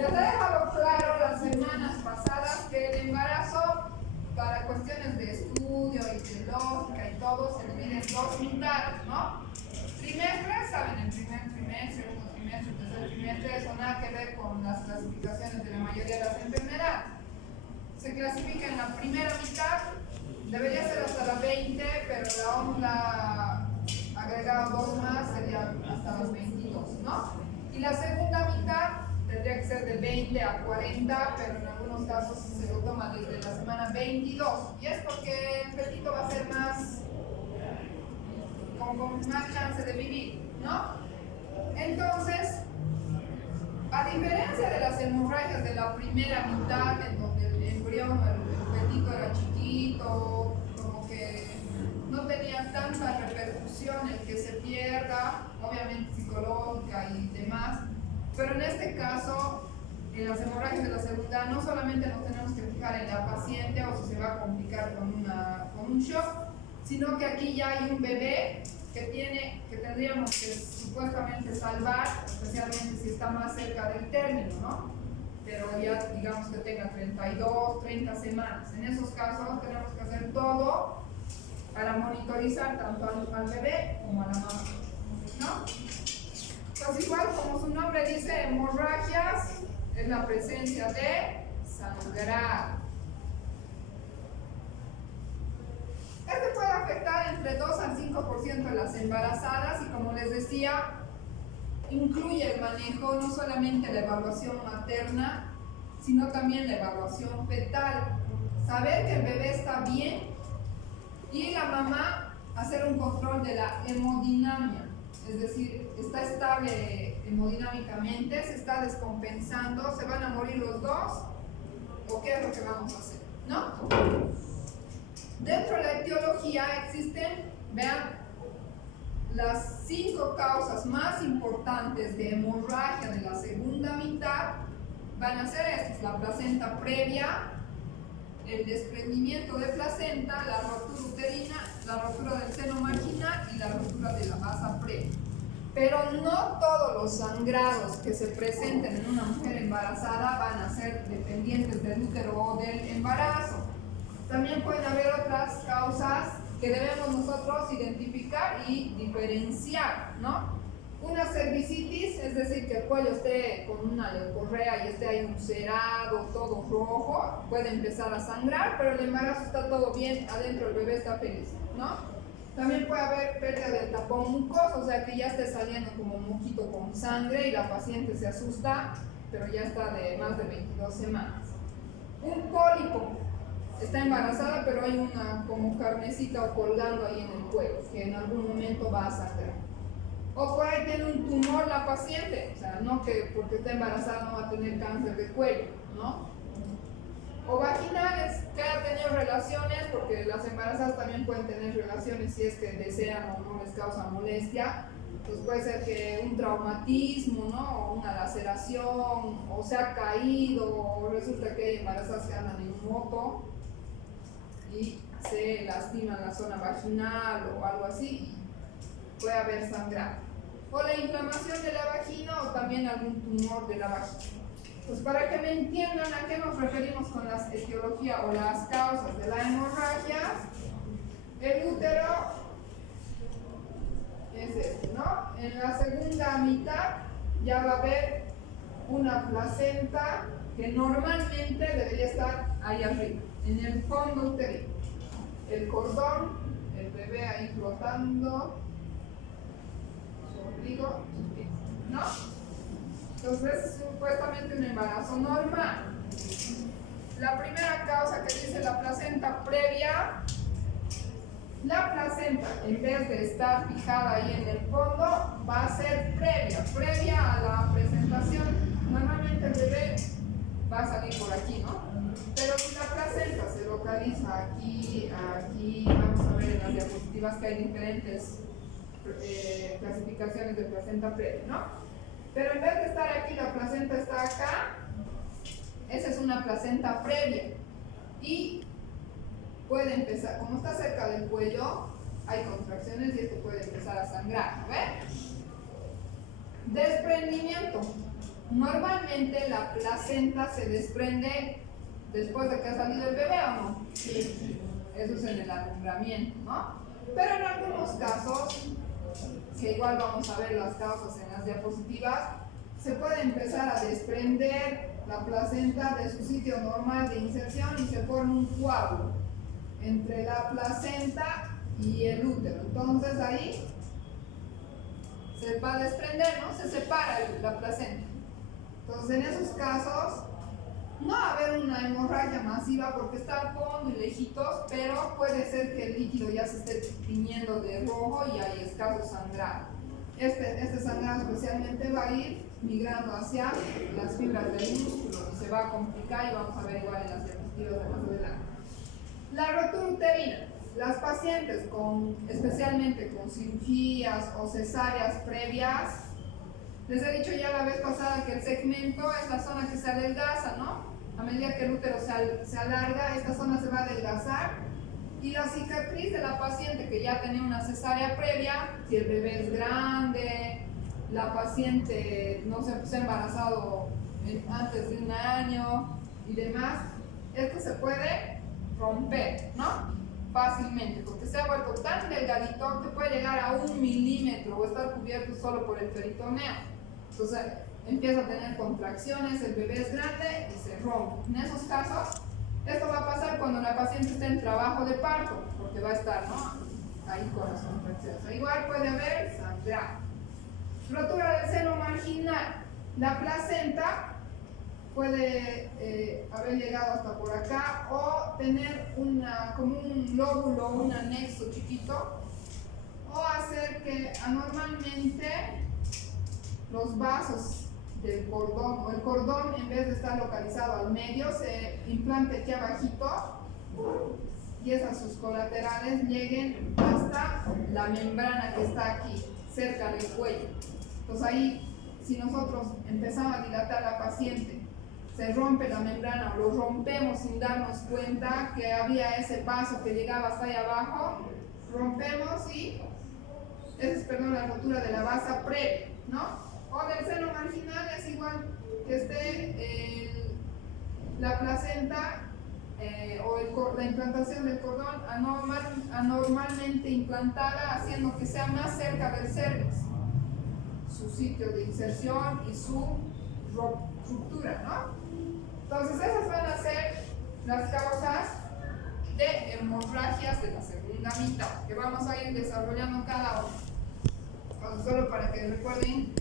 Les he dejado claro las semanas pasadas que el embarazo, para cuestiones de estudio y de lógica y todo, se divide en dos mitades, ¿no? Trimestres, saben, el primer trimestre, segundo trimestre, tercer trimestre, eso nada que ver con las clasificaciones de la mayoría de las enfermedades. Se clasifica en la primera mitad, debería ser hasta la 20, pero la OMS ha agregado dos más, sería hasta las 22, ¿no? Y la segunda mitad tendría que ser de 20 a 40, pero en algunos casos se lo toma desde la semana 22. Y es porque el fetito va a ser más, con más chance de vivir, ¿no? Entonces, a diferencia de las hemorragias de la primera mitad, en donde el embrión, el fetito era chiquito, como que no tenía tanta repercusión el que se pierda, obviamente psicológica y demás, pero en este caso, en las hemorragias de la segunda, no solamente nos tenemos que fijar en la paciente o si se va a complicar con un shock, sino que aquí ya hay un bebé que tendríamos que supuestamente salvar, especialmente si está más cerca del término, ¿no? Pero ya digamos que tenga 32, 30 semanas. En esos casos tenemos que hacer todo para monitorizar tanto al bebé como a la mamá, ¿no? Pues igual como su nombre dice, hemorragias es la presencia de sangrado. Este puede afectar entre 2 al 5% de las embarazadas y, como les decía, incluye el manejo no solamente la evaluación materna, sino también la evaluación fetal. Saber que el bebé está bien y la mamá hacer un control de la hemodinamia, es decir, está estable hemodinámicamente, se está descompensando, se van a morir los dos, o qué es lo que vamos a hacer, ¿no? Dentro de la etiología existen, vean, las 5 causas más importantes de hemorragia de la segunda mitad van a ser estas: la placenta previa, el desprendimiento de placenta, la rotura uterina, la rotura del seno marginal y la rotura de la masa previa. Pero no todos los sangrados que se presenten en una mujer embarazada van a ser dependientes del útero o del embarazo. También pueden haber otras causas que debemos nosotros identificar y diferenciar, ¿no? Una cervicitis, es decir, que el cuello esté con una leucorrea y esté ahí ulcerado, todo rojo, puede empezar a sangrar, pero el embarazo está todo bien, adentro el bebé está feliz, ¿no? También puede haber pérdida del tapón mucoso, o sea que ya esté saliendo como un mojito con sangre y la paciente se asusta, pero ya está de más de 22 semanas. Un cólico. Está embarazada, pero hay una como carnecita o colgando ahí en el cuello, que en algún momento va a sangrar. O por ahí tiene un tumor la paciente, o sea, no que porque está embarazada no va a tener cáncer de cuello, ¿no? O vaginales, que ha tenido relaciones, porque las embarazadas también pueden tener relaciones si es que desean o no les causa molestia. Pues puede ser que un traumatismo, ¿no? O una laceración, o se ha caído, o resulta que hay embarazadas que andan en moto y se lastima la zona vaginal o algo así, puede haber sangrado. O la inflamación de la vagina o también algún tumor de la vagina. Pues para que me entiendan a qué nos referimos con la etiología o las causas de la hemorragia, el útero es este, ¿no? En la segunda mitad ya va a haber una placenta que normalmente debería estar ahí arriba, en el fondo uterino. El cordón, el bebé ahí flotando, su ombligo, ¿no? Entonces es supuestamente un embarazo normal. La primera causa que dice la placenta previa, la placenta en vez de estar fijada ahí en el fondo va a ser previa a la presentación. Normalmente el bebé va a salir por aquí, ¿no? Pero si la placenta se localiza aquí, vamos a ver en las diapositivas que hay diferentes clasificaciones de placenta previa, ¿no? Pero en vez de estar aquí, la placenta está acá. Esa es una placenta previa. Y puede empezar, como está cerca del cuello, hay contracciones y esto puede empezar a sangrar, ¿no ven? Desprendimiento. Normalmente la placenta se desprende después de que ha salido el bebé, ¿o no? Sí. Eso es en el alumbramiento, ¿no? Pero en algunos casos, que igual vamos a ver las causas en las diapositivas, se puede empezar a desprender la placenta de su sitio normal de inserción y se forma un coágulo entre la placenta y el útero. Entonces ahí se va a desprender, ¿no? Se separa la placenta. Entonces en esos casos no va a haber una hemorragia masiva porque está al fondo y lejitos, pero puede ser que el líquido ya se esté tiñendo de rojo y hay escaso sangrado. Este sangrado especialmente va a ir migrando hacia las fibras del músculo y se va a complicar y vamos a ver igual en las diapositivas de más adelante. La rotura uterina. Las pacientes especialmente con cirugías o cesáreas previas, les he dicho ya la vez pasada que el segmento es la zona que se adelgaza, ¿no? A medida que el útero se alarga, esta zona se va a adelgazar y la cicatriz de la paciente que ya tenía una cesárea previa, si el bebé es grande, la paciente no se ha embarazado antes de 1 año y demás, esto se puede romper, ¿no? Fácilmente, porque se ha vuelto tan delgadito que puede llegar a 1 milímetro o estar cubierto solo por el peritoneo. Entonces empieza a tener contracciones, el bebé es grande y se rompe. En esos casos, esto va a pasar cuando la paciente esté en trabajo de parto, porque va a estar, ¿no? Ahí con las contracciones. Igual puede haber sangrado. Rotura del seno marginal. La placenta puede haber llegado hasta por acá o tener como un lóbulo, un anexo chiquito, o hacer que anormalmente los vasos del cordón o el cordón, en vez de estar localizado al medio, se implante aquí abajito y esas sus colaterales lleguen hasta la membrana que está aquí cerca del cuello. Entonces ahí, si nosotros empezamos a dilatar a la paciente, se rompe la membrana o lo rompemos sin darnos cuenta que había ese vaso que llegaba hasta ahí abajo, rompemos y esa es, la rotura de la basa previa, ¿no? O del seno marginal es igual que esté la placenta o la implantación del cordón anormalmente implantada, haciendo que sea más cerca del cervix, su sitio de inserción y su ruptura, ¿no? Entonces esas van a ser las causas de hemorragias de la segunda mitad, que vamos a ir desarrollando cada una. Entonces, solo para que recuerden,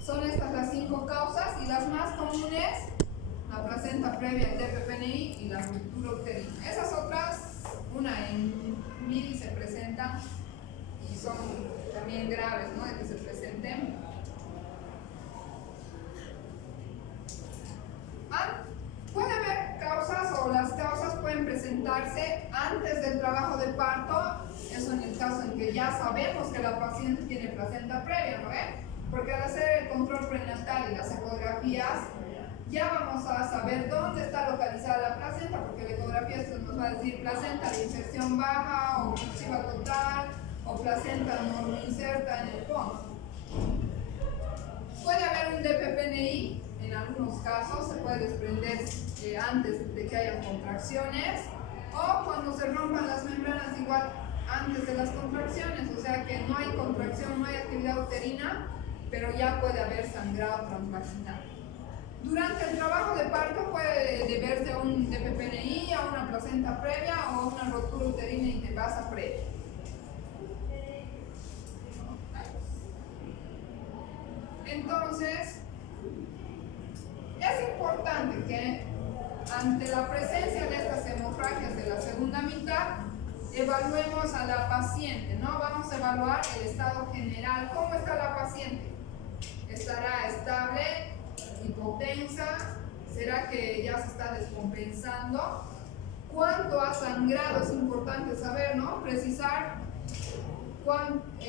son estas las 5 causas y las más comunes: la placenta previa, el DPPNI y la ruptura uterina. Esas otras, una en 1000 se presentan y son también graves, ¿no? De que se presenten. Puede haber causas o las causas pueden presentarse antes del trabajo de parto, eso en el caso en que ya sabemos que la paciente tiene placenta previa, ¿no ven? Porque al hacer el control prenatal y las ecografías, ya vamos a saber dónde está localizada la placenta, porque la ecografía nos va a decir placenta de inserción baja o oclusiva total o placenta no inserta en el fondo. Puede haber un DPPNI. En algunos casos se puede desprender antes de que haya contracciones o cuando se rompan las membranas igual antes de las contracciones, o sea que no hay contracción, no hay actividad uterina, pero ya puede haber sangrado transvaginal. Durante el trabajo de parto puede deberse a un DPPNI, a una placenta previa o a una rotura uterina y de basa previa. Entonces, es importante que ante la presencia de estas hemorragias de la segunda mitad, evaluemos a la paciente, ¿no? Vamos a evaluar el estado general. ¿Cómo está la paciente? ¿Estará estable, hipotensa? ¿Será que ya se está descompensando? ¿Cuánto ha sangrado? Es importante saber, ¿no? Precisar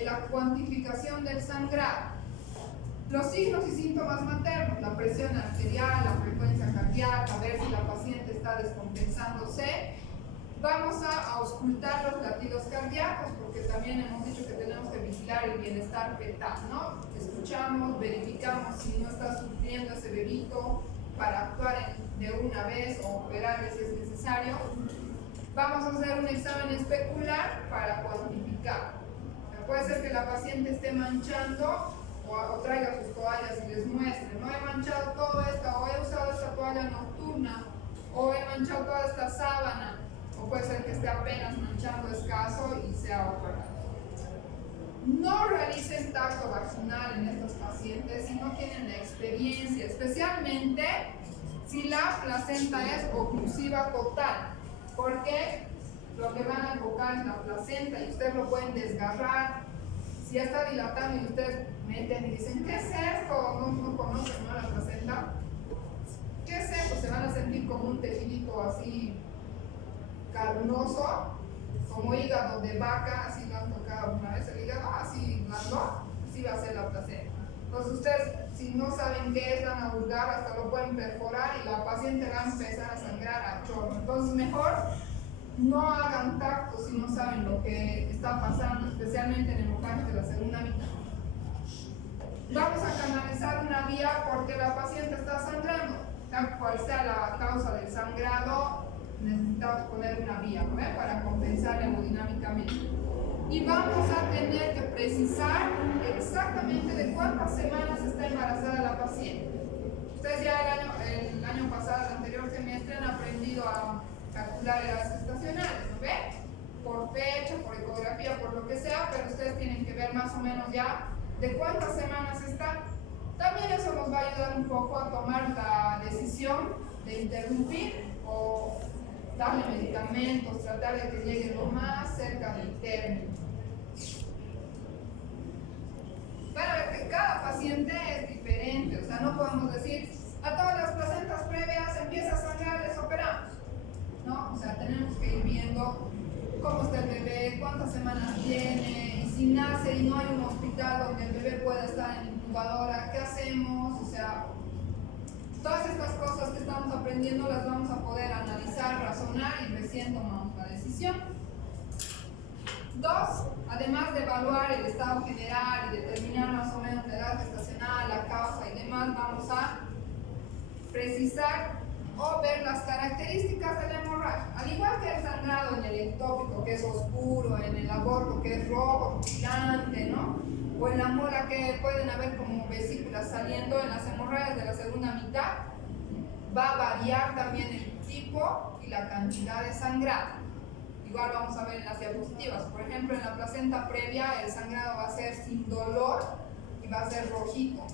la cuantificación del sangrado. Los signos y síntomas maternos, la presión arterial, la frecuencia cardíaca, ver si la paciente está descompensándose. Vamos a auscultar los latidos cardíacos, porque también hemos dicho que tenemos que vigilar el bienestar fetal, ¿no? Escuchamos, verificamos si no está sufriendo ese bebito para actuar de una vez o operarle si es necesario. Vamos a hacer un examen especular para cuantificar. Puede ser que la paciente esté manchando o traiga sus toallas y les muestre, no he manchado todo esto, o he usado esta toalla nocturna, o he manchado toda esta sábana, o puede ser que esté apenas manchando escaso y sea operado. No realicen tacto vaginal en estos pacientes si no tienen la experiencia, especialmente si la placenta es oclusiva total, porque lo que van a enfocar es la placenta y ustedes lo pueden desgarrar. Si está dilatando y ustedes meten y dicen, ¿qué es esto? No conocen, ¿no? La placenta. ¿Qué es esto? Se van a sentir como un tejidito así carnoso, como hígado de vaca, así lo han tocado una vez el hígado, así blando, así va a ser la placenta. Entonces ustedes, si no saben qué es, van a hurgar, hasta lo pueden perforar y la paciente va a empezar a sangrar a chorro. Entonces mejor no hagan tacto si no saben lo que está pasando, especialmente en hemorragia de la segunda mitad. Vamos a canalizar una vía porque la paciente está sangrando. Tal cual sea la causa del sangrado, necesitamos poner una vía, ¿no? Para compensar hemodinámicamente. Y vamos a tener que precisar exactamente de cuántas semanas está embarazada la paciente. Ustedes ya el año pasado, el anterior semestre, han aprendido a calcular edades gestacionales, ¿no ve? Por fecha, por ecografía, por lo que sea, pero ustedes tienen que ver más o menos ya de cuántas semanas está. También eso nos va a ayudar un poco a tomar la decisión de interrumpir o darle medicamentos, tratar de que llegue lo más cerca del término. Para ver que cada paciente es diferente, o sea, no podemos decir a todas las placentas previas empieza a sangrar, les operamos. ¿No? O sea, tenemos que ir viendo cómo está el bebé, cuántas semanas tiene, y si nace y no hay un hospital donde el bebé pueda estar en incubadora, ¿qué hacemos? O sea, todas estas cosas que estamos aprendiendo las vamos a poder analizar, razonar y recién tomamos la decisión. 2. Además de evaluar el estado general y determinar más o menos la edad gestacional, la causa y demás, vamos a precisar o ver las características de la hemorragia. Al igual que el sangrado en el ectópico, que es oscuro, en el aborto, que es rojo, brillante, ¿no? O en la mola, que pueden haber como vesículas saliendo, en las hemorragias de la segunda mitad, va a variar también el tipo y la cantidad de sangrado. Igual vamos a ver en las diapositivas. Por ejemplo, en la placenta previa, el sangrado va a ser sin dolor y va a ser rojito,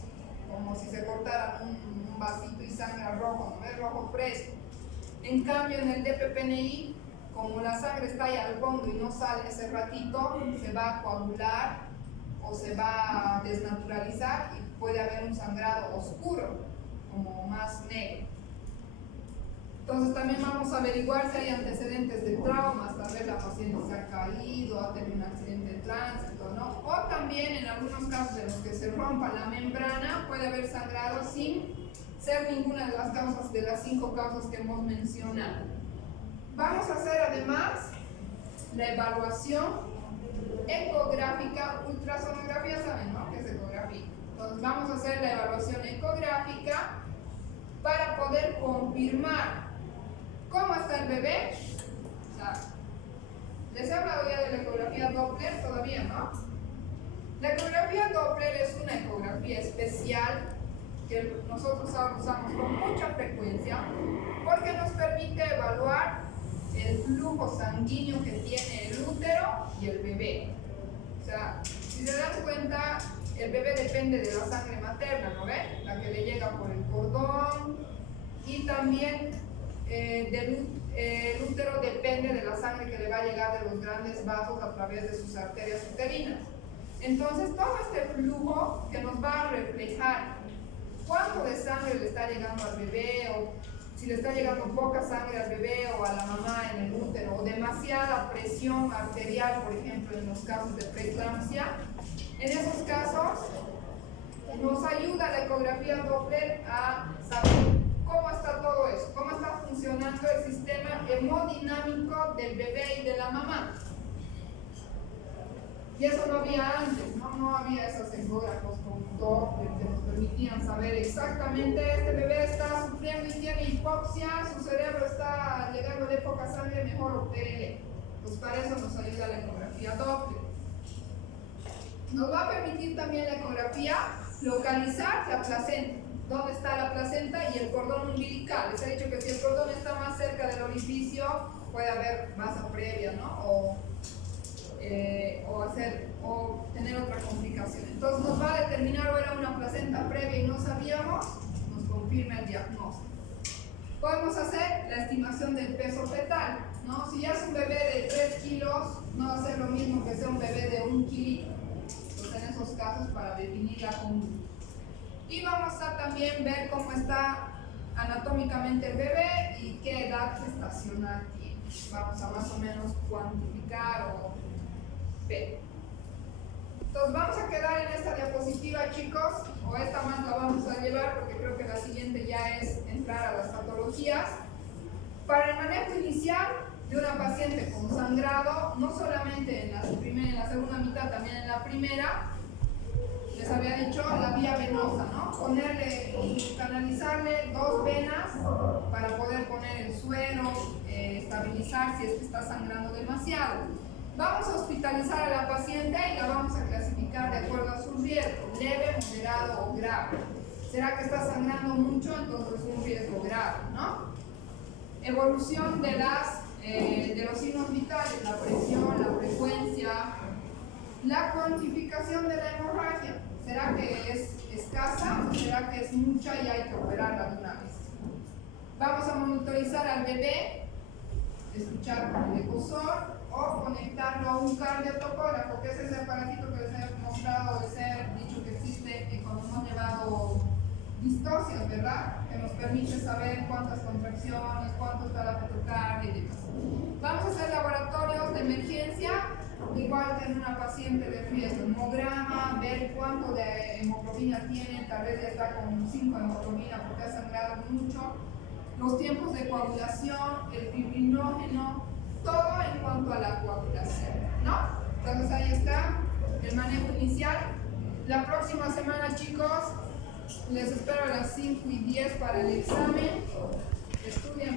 como si se cortara un vasito y sangra rojo, ¿no? Es rojo fresco. En cambio, en el DPPNI, como la sangre está ahí al fondo y no sale ese ratito, se va a coagular o se va a desnaturalizar y puede haber un sangrado oscuro, como más negro. Entonces también vamos a averiguar si hay antecedentes de traumas, tal vez la paciente se ha caído, ha tenido un accidente de tránsito, ¿no? O también en algunos casos en los que se rompa la membrana puede haber sangrado sin ser ninguna de las causas, de las 5 causas que hemos mencionado. Vamos a hacer además la evaluación ecográfica, ultrasonografía, ¿saben, no? ¿Qué es ecografía? Entonces vamos a hacer la evaluación ecográfica para poder confirmar cómo está el bebé. O sea, les he hablado ya de la ecografía Doppler, todavía no. La ecografía Doppler es una ecografía especial que nosotros usamos con mucha frecuencia porque nos permite evaluar el flujo sanguíneo que tiene el útero y el bebé. O sea, si se dan cuenta, el bebé depende de la sangre materna, ¿no ven? La que le llega por el cordón, y también el útero depende de la sangre que le va a llegar de los grandes vasos a través de sus arterias uterinas. Entonces, todo este flujo que nos va a reflejar cuánto de sangre le está llegando al bebé, o si le está llegando poca sangre al bebé o a la mamá en el útero, o demasiada presión arterial, por ejemplo, en los casos de preeclampsia. En esos casos, nos ayuda la ecografía Doppler a saber cómo está todo eso, cómo está funcionando el sistema hemodinámico del bebé y de la mamá. Y eso no había antes, no había esos ecógrafos con Doppler que nos permitían saber exactamente este bebé está sufriendo y tiene hipoxia, su cerebro está llegando de poca sangre, mejor opérele. Pues para eso nos ayuda la ecografía Doppler. Nos va a permitir también la ecografía localizar la placenta, dónde está la placenta y el cordón umbilical. Les he dicho que si el cordón está más cerca del orificio puede haber masa previa, ¿no? O tener otra complicación. Entonces nos va a determinar o era una placenta previa y no sabíamos, nos confirma el diagnóstico. Podemos hacer la estimación del peso fetal, ¿no? Si ya es un bebé de 3 kilos, no va a ser lo mismo que sea un bebé de 1 kilo. Entonces en esos casos para definir la conducta. Y vamos a también ver cómo está anatómicamente el bebé y qué edad gestacional tiene. Vamos a más o menos cuantificar o ver. Entonces vamos a quedar en esta diapositiva, chicos, o esta más la vamos a llevar porque creo que la siguiente ya es entrar a las patologías. Para el manejo inicial de una paciente con sangrado, no solamente en la segunda mitad, también en la primera, les había dicho la vía venosa, ¿no? Canalizarle 2 venas para poder poner el suero, estabilizar si es que está sangrando demasiado. Vamos a hospitalizar a la paciente y la vamos a clasificar de acuerdo a su riesgo, leve, moderado o grave. ¿Será que está sangrando mucho? Entonces es un riesgo grave, ¿no? Evolución de los signos vitales, la presión, la frecuencia, la cuantificación de la hemorragia. ¿Será que es escasa o será que es mucha y hay que operarla de una vez? Vamos a monitorizar al bebé, escuchar con el ecosor o conectarlo a un cardiotocógrafo, que es ese aparatito que les he mostrado, les he dicho que existe cuando hemos llevado distocias, ¿verdad? Que nos permite saber cuántas contracciones, cuánto está la petrocardia y demás. Vamos a hacer laboratorios de emergencia, igual que en una paciente de riesgo, hemograma, ver cuánto de hemoglobina tiene, tal vez ya está con 5 de hemoglobina porque ha sangrado mucho, los tiempos de coagulación, el fibrinógeno, todo en cuanto a la coagulación, ¿no? Entonces ahí está el manejo inicial. La próxima semana, chicos, les espero a las 5:10 para el examen. Estudien.